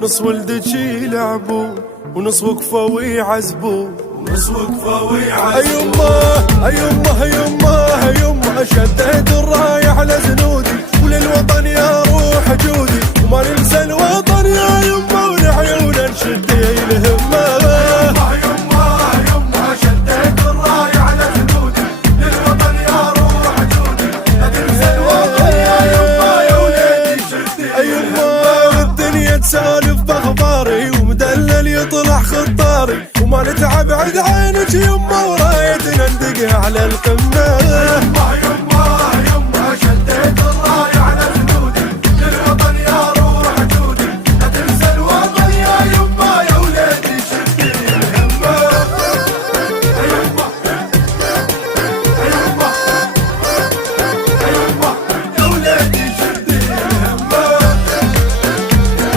نص ولدك يلعبوا ونص وقفوا ويعذبوا، ونص وقفوا ويعذبوا. أيمه شديت الراية على زنودي، وللوطن يا روح جودي، وما ننسى الوطن يا يمه، ولعيونه نشد الهمه. يمه شديت الراية على زنودي، للوطن يا روح جودي، لا تنسى الوطن يا يمه، يا وليدي شد الهمه. الدنيا تسالف باخباري، ومدلل يطلع خطاري، وما نتعب عند عينك يمه، ورايتنا ندق على القمه.